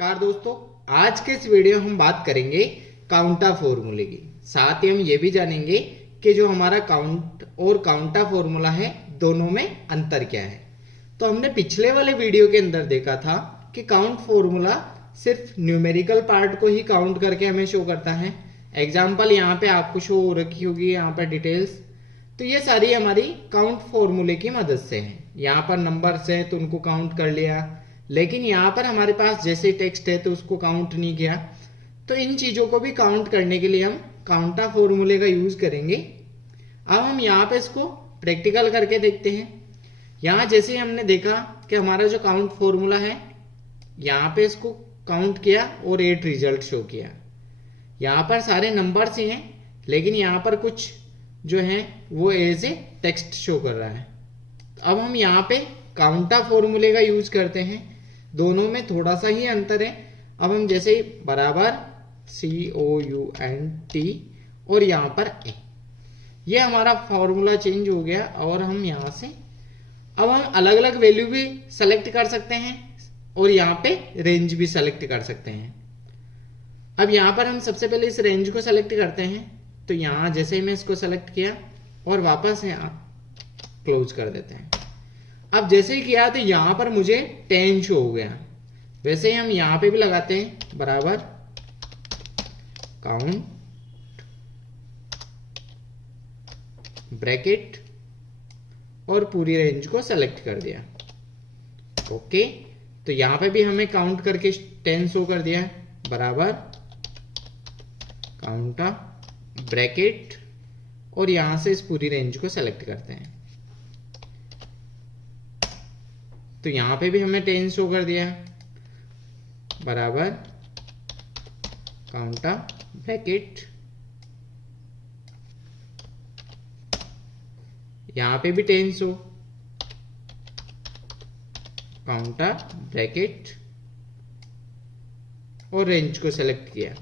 नमस्कार दोस्तों, आज के इस वीडियो हम बात करेंगे काउंटा फॉर्मूले की। साथ ही हम ये भी जानेंगे कि जो हमारा काउंट और काउंटा फॉर्मूला है दोनों में अंतर क्या है। तो हमने पिछले वाले वीडियो के अंदर देखा था कि काउंट फॉर्मूला सिर्फ न्यूमेरिकल पार्ट को ही काउंट करके हमें शो करता है। एग्जाम्पल यहाँ पे आपको शो हो रखी होगी, यहाँ पर डिटेल्स। तो ये सारी हमारी काउंट फॉर्मूले की मदद से है। यहाँ पर नंबर्स हैं तो उनको काउंट कर लिया, लेकिन यहाँ पर हमारे पास जैसे टेक्स्ट है तो उसको काउंट नहीं किया। तो इन चीज़ों को भी काउंट करने के लिए हम काउंटा फॉर्मूले का यूज करेंगे। अब हम यहाँ पे इसको प्रैक्टिकल करके देखते हैं। यहाँ जैसे हमने देखा कि हमारा जो काउंट फॉर्मूला है, यहाँ पे इसको काउंट किया और 8 रिजल्ट शो किया। यहाँ पर सारे नंबर्स ही हैं, लेकिन यहाँ पर कुछ जो है वो एज ए टेक्स्ट शो कर रहा है। अब हम यहाँ पे काउंटा फॉर्मूले का यूज करते हैं। दोनों में थोड़ा सा ही अंतर है। अब हम जैसे ही बराबर COUNT और यहाँ पर A, ये हमारा फॉर्मूला चेंज हो गया। और हम यहाँ से अब हम अलग अलग वैल्यू भी सेलेक्ट कर सकते हैं और यहाँ पे रेंज भी सेलेक्ट कर सकते हैं। अब यहाँ पर हम सबसे पहले इस रेंज को सेलेक्ट करते हैं। तो यहाँ जैसे ही मैं इसको सेलेक्ट किया और वापस यहाँ क्लोज कर देते हैं। अब जैसे ही किया तो यहाँ पर मुझे 10 शो हो गया। वैसे ही हम यहाँ पे भी लगाते हैं बराबर काउंट ब्रैकेट और पूरी रेंज को सेलेक्ट कर दिया। ओके, तो यहाँ पे भी हमें काउंट करके 10 शो कर दिया बराबर काउंटा ब्रैकेट और यहां से इस पूरी रेंज को सेलेक्ट करते हैं। तो यहां पे भी हमें 10 शो कर दिया बराबर काउंटा ब्रैकेट, यहां पे भी 10 शो काउंटा ब्रैकेट और रेंज को सेलेक्ट किया।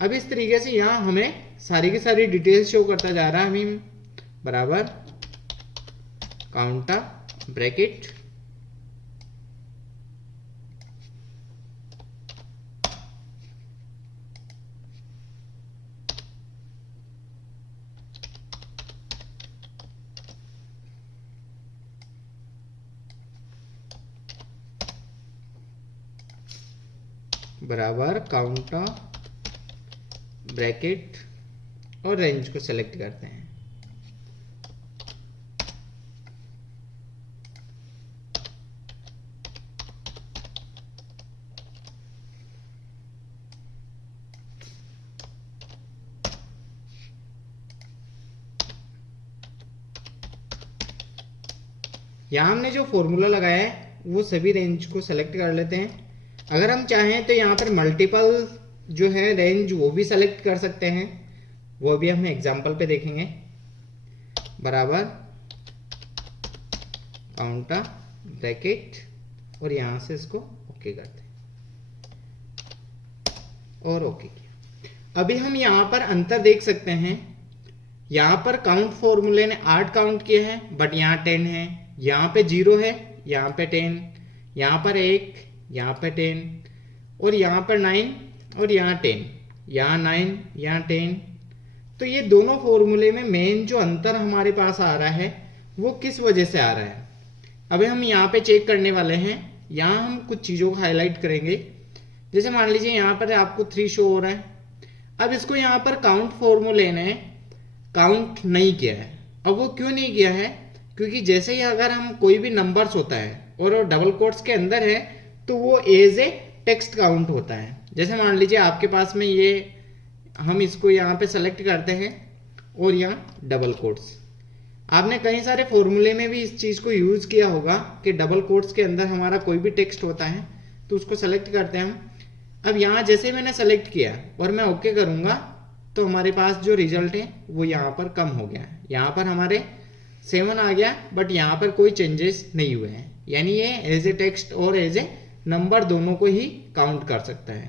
अब इस तरीके से यहां हमें सारी की सारी डिटेल्स शो करता जा रहा है। हमें बराबर काउंटा ब्रैकेट बराबर काउंटा ब्रैकेट और रेंज को सेलेक्ट करते हैं। यहां हमने जो फॉर्मूला लगाया है वो सभी रेंज को सेलेक्ट कर लेते हैं। अगर हम चाहें तो यहाँ पर मल्टीपल जो है रेंज वो भी सेलेक्ट कर सकते हैं, वो भी हम एग्जांपल पे देखेंगे। बराबर काउंटा ब्रैकेट और यहां से इसको ओके करते हैं और ओके किया। अभी हम यहां पर अंतर देख सकते हैं। यहां पर काउंट फॉर्मूले ने 8 काउंट किए हैं, बट यहाँ 10 है। यहाँ पे 0 है, यहाँ पे 10, यहाँ पर 1, यहाँ पे 10 और यहाँ पर 9 और यहाँ 10, यहाँ 9, यहाँ 10। तो ये दोनों फॉर्मूले में मेन जो अंतर हमारे पास आ रहा है वो किस वजह से आ रहा है, अभी हम यहाँ पे चेक करने वाले हैं। यहाँ हम कुछ चीज़ों को हाईलाइट करेंगे। जैसे मान लीजिए यहाँ पर आपको 3 शो हो रहा है। अब इसको यहाँ पर काउंट फॉर्मूले ने काउंट नहीं किया है। अब वो क्यों नहीं किया है? क्योंकि जैसे ही अगर हम कोई भी नंबर्स होता है और डबल कोट्स के अंदर है तो वो एज ए टेक्स्ट काउंट होता है। जैसे मान लीजिए आपके पास में ये, हम इसको यहाँ पे सेलेक्ट करते हैं और यहाँ डबल कोट्स। आपने कई सारे फॉर्मूले में भी इस चीज़ को यूज़ किया होगा कि डबल कोट्स के अंदर हमारा कोई भी टेक्स्ट होता है तो उसको सेलेक्ट करते हैं हम। अब यहाँ जैसे मैंने सेलेक्ट किया और मैं ओके करूँगा तो हमारे पास जो रिजल्ट है वो यहाँ पर कम हो गया है। यहाँ पर हमारे 7 आ गया, बट यहाँ पर कोई चेंजेस नहीं हुए हैं। यानी ये एज ए टेक्स्ट और एज ए नंबर दोनों को ही काउंट कर सकता है।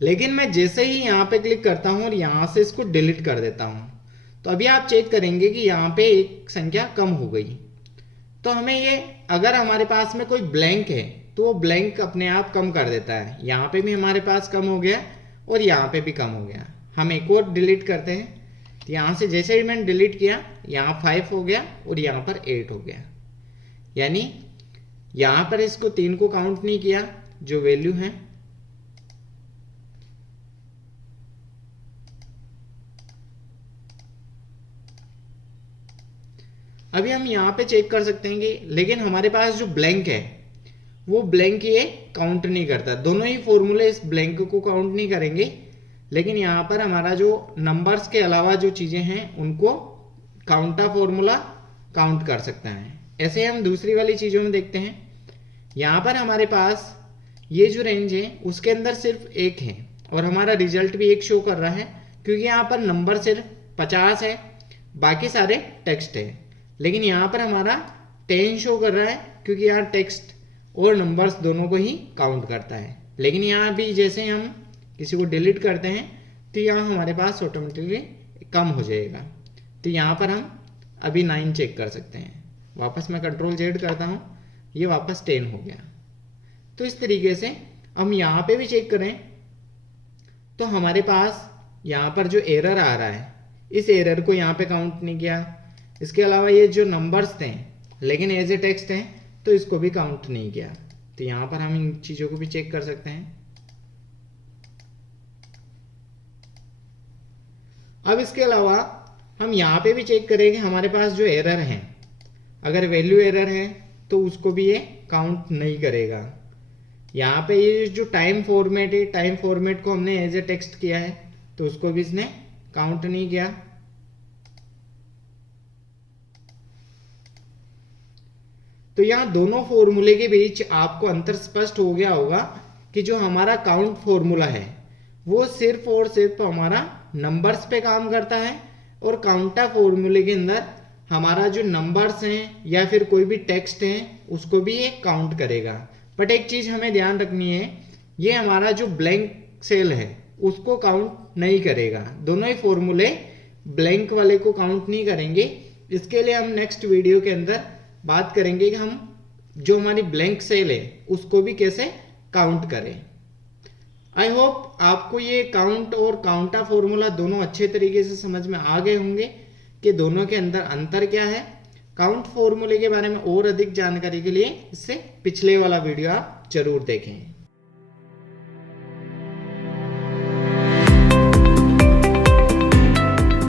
लेकिन मैं जैसे ही यहाँ पे क्लिक करता हूँ और यहाँ से इसको डिलीट कर देता हूँ तो अभी आप चेक करेंगे कि यहाँ पे एक संख्या कम हो गई। तो हमें ये, अगर हमारे पास में कोई ब्लैंक है तो वो ब्लैंक अपने आप कम कर देता है। यहाँ पे भी हमारे पास कम हो गया और यहाँ पे भी कम हो गया। हम एक और डिलीट करते हैं, तो यहाँ से जैसे ही मैंने डिलीट किया यहाँ 5 हो गया और यहाँ पर 8 हो गया। यानी यहाँ पर इसको 3 को काउंट नहीं किया, जो वैल्यू है अभी हम यहाँ पे चेक कर सकते हैं कि, लेकिन हमारे पास जो ब्लैंक है वो ब्लैंक ये काउंट नहीं करता। दोनों ही फॉर्मूले इस ब्लैंक को काउंट नहीं करेंगे, लेकिन यहाँ पर हमारा जो नंबर्स के अलावा जो चीजें हैं उनको काउंटा फॉर्मूला काउंट कर सकता है। ऐसे हम दूसरी वाली चीजों में देखते हैं। यहाँ पर हमारे पास ये जो रेंज है उसके अंदर सिर्फ 1 है और हमारा रिजल्ट भी 1 शो कर रहा है, क्योंकि यहाँ पर नंबर सिर्फ 50 है, बाकी सारे टेक्स्ट है। लेकिन यहाँ पर हमारा 10 शो कर रहा है, क्योंकि यहाँ टेक्स्ट और नंबर्स दोनों को ही काउंट करता है। लेकिन यहाँ भी जैसे हम किसी को डिलीट करते हैं तो यहाँ हमारे पास ऑटोमेटिकली कम हो जाएगा। तो यहाँ पर हम अभी 9 चेक कर सकते हैं। वापस मैं कंट्रोल Z करता हूँ, ये वापस 10 हो गया। तो इस तरीके से हम यहाँ पे भी चेक करें तो हमारे पास यहाँ पर जो एरर आ रहा है, इस एरर को यहाँ पे काउंट नहीं किया। इसके अलावा ये जो नंबर्स थे लेकिन एज ए टेक्स्ट हैं तो इसको भी काउंट नहीं किया। तो यहाँ पर हम इन चीजों को भी चेक कर सकते हैं। अब इसके अलावा हम यहाँ पे भी चेक करेंगे हमारे पास जो एरर है, अगर वैल्यू एरर है तो उसको भी ये काउंट नहीं करेगा। यहाँ पे ये जो टाइम फॉर्मेट है, टाइम फॉर्मेट को हमने एज ए टेक्स्ट किया है तो उसको भी इसने काउंट नहीं किया। तो यहाँ दोनों फॉर्मूले के बीच आपको अंतर स्पष्ट हो गया होगा कि जो हमारा काउंट फॉर्मूला है वो सिर्फ और सिर्फ हमारा नंबर्स पे काम करता है, और काउंटा फॉर्मूले के अंदर हमारा जो नंबर्स हैं या फिर कोई भी टेक्स्ट है उसको भी ये काउंट करेगा। बट एक चीज हमें ध्यान रखनी है, ये हमारा जो ब्लैंक सेल है उसको काउंट नहीं करेगा। दोनों ही फॉर्मूले ब्लैंक वाले को काउंट नहीं करेंगे। इसके लिए हम नेक्स्ट वीडियो के अंदर बात करेंगे कि हम जो हमारी ब्लैंक सेल है उसको भी कैसे काउंट करें। आई होप आपको ये काउंट और काउंटा फॉर्मूला दोनों अच्छे तरीके से समझ में आ गए होंगे कि दोनों के अंदर अंतर क्या है। काउंट फॉर्मूले के बारे में और अधिक जानकारी के लिए इससे पिछले वाला वीडियो आप जरूर देखें।